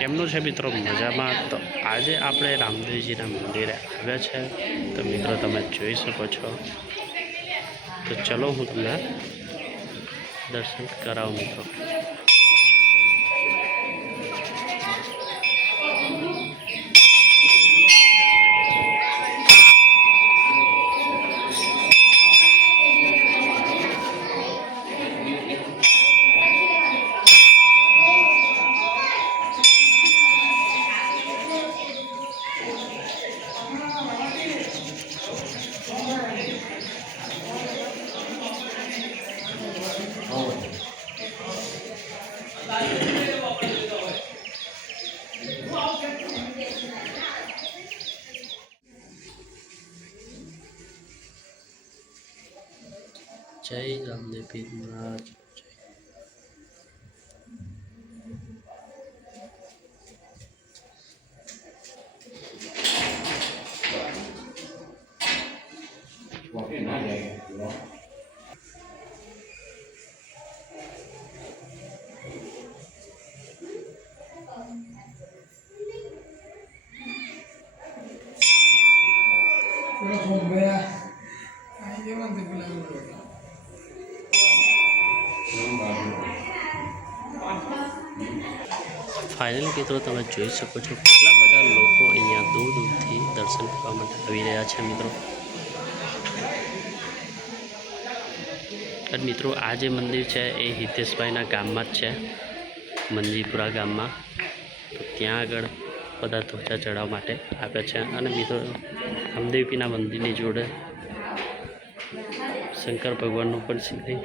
કેમનું છે મિત્રો? મજામાં? તો આજે આપણે રામદેવજીના મંદિરે આવ્યા છે, તો મિત્રો તમે જોઈ શકો છો. તો ચલો હું તમને દર્શન કરાવું મિત્રો. જય રામદેવ પીર મહારાજ. ફાઇનલી મિત્રો તમે જોઈ શકો છો કેટલા બધા લોકો અહીંયા દૂર દૂરથી દર્શન કરવા માટે આવી રહ્યા છે મિત્રો. અને મિત્રો આ જે મંદિર છે એ હિતેશભાઈના ગામમાં જ છે, મંજીપુરા ગામમાં. તો ત્યાં આગળ બધા ધ્વજા ચડાવવા માટે આવે છે. અને મિત્રો રામદેવપીરના મંદિરની જોડે શંકર ભગવાનનું પણ શિવલિંગ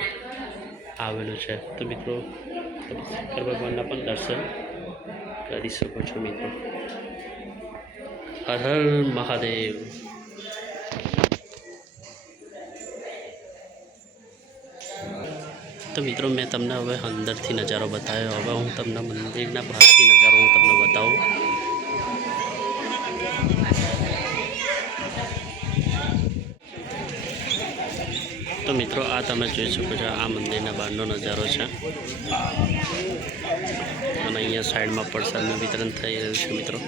આવેલું છે. તો મિત્રો તમે શંકર ભગવાનના પણ દર્શન કરી શકો છો મિત્રો. હર હર મહાદેવ. તો મિત્રો મેં તમને હવે અંદરથી નજારો બતાવ્યો. હવે હું તમને મંદિરના બહારથી નજારો હું તમને બતાવું. તો મિત્રો આ તમે જોઈ શકો છો આ મંદિરના બહારનો નજારો છે. અને અહીંયા સાઈડમાં પ્રસાદનું વિતરણ થઈ રહ્યું છે મિત્રો.